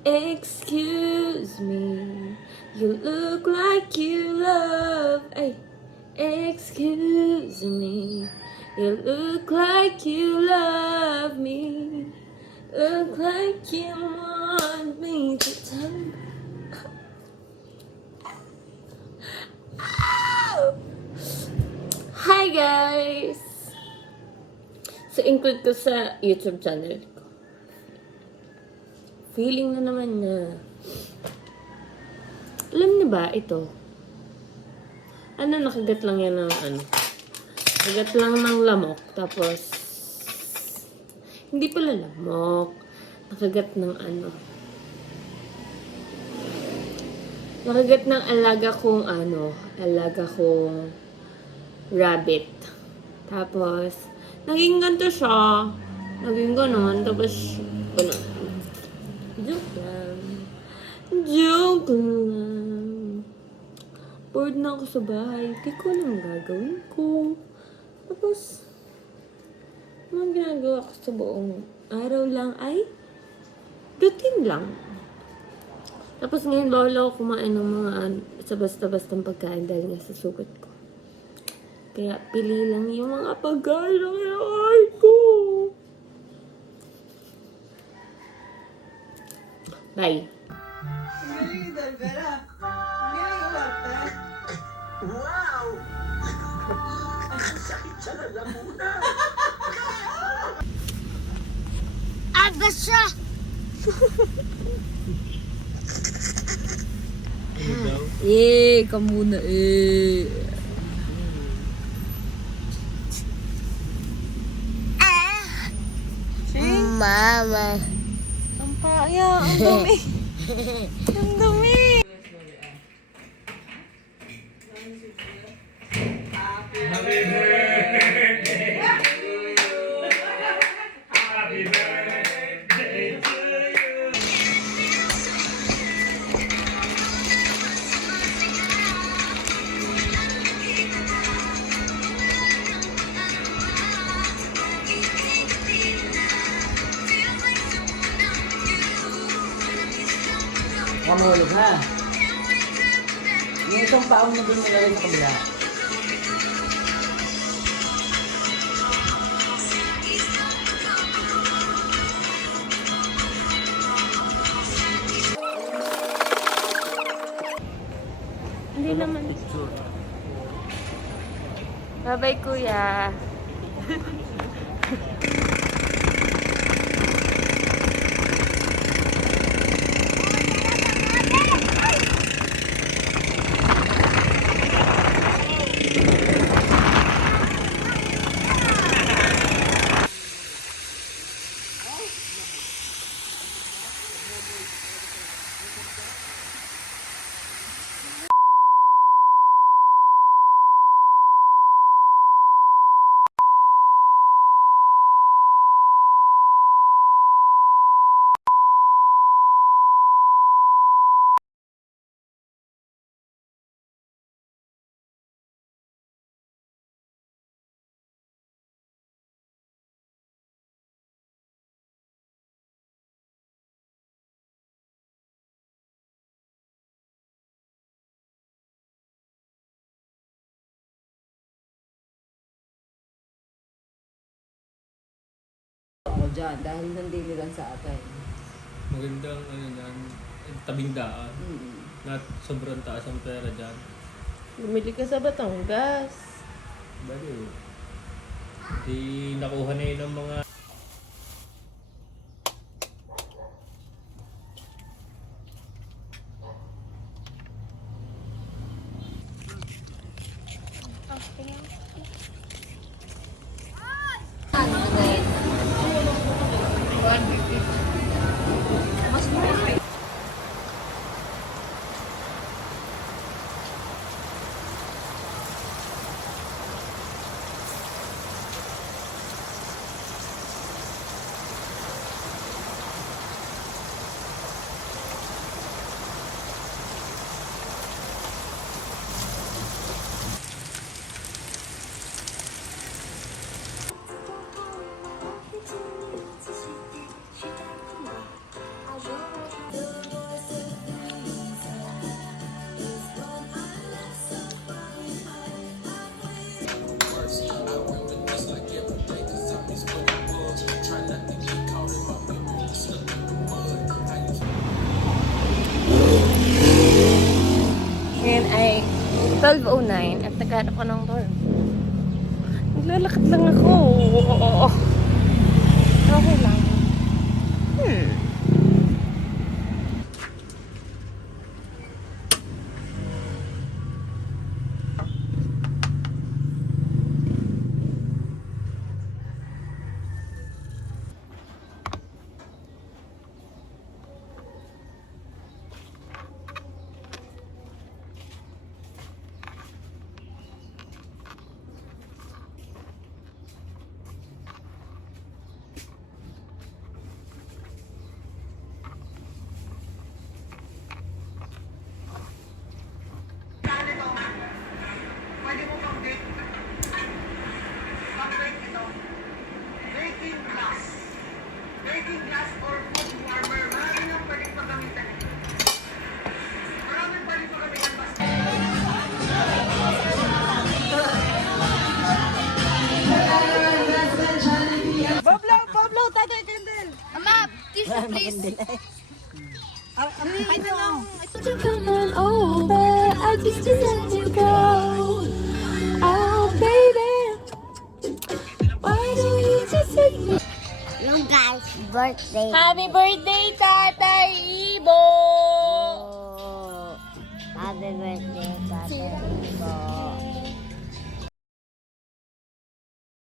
Excuse me, you look like you love. Ay, excuse me, you look like you love me. Look like you want me to tell. Hi guys! So, include ko sa YouTube channel ko. Feeling na naman na. Alam niyo ba, ito? Nakagat lang yan ng Nakagat lang ng lamok. Tapos, hindi pala lamok. Nakagat ng Nakagat ng alaga kong rabbit. Tapos, naging ganito siya. Naging ganon. Tapos, ganon. Joke lang. Joke lang. Bored na ako sa bahay. Hindi ko alam ang gagawin ko. Tapos, mga ginagawa ko sa buong araw lang ay routine lang. Tapos ngayon, bawal ako kumain ng mga sa basta-bastang pagkain dahil nga sa sugat ko. Kaya pili lang yung mga pagkain na kinakain ko. Bye. Galing ni Vera. Galing umarte. Wow! Sakit sa lalamunan. Abas siya! Ka muna Mama. Ang paya, ang dumi. Ang dumi. Kamulog ha. Yung isang paong na doon nilagay sa kabila. Hindi naman. Bye-bye, kuya. Ako dyan, dahil nandili lang sa akin. Magandang tabing daan. Na sobrang taas ang pera dyan. Bumili ka sa Batangas. Bali, di nakuha na yun ng mga 12:09 at naghanap ko ng dorm. Naglalakad lang ako. Okay lang. Pwede mo bang date? Pag-date ito. Baking glass. Baking glass or food warmer. Marami nang pwedeng paggamitan. Maraming pwedeng paggamitan. Basta. Pablo, Tatay Kendall. Mama, tissue please. Come on over, I just let you go. Oh, baby, why don't you just take me? Yung guys, birthday. Happy birthday, Tatay Ibo! Oh, happy birthday, Tatay Ibo.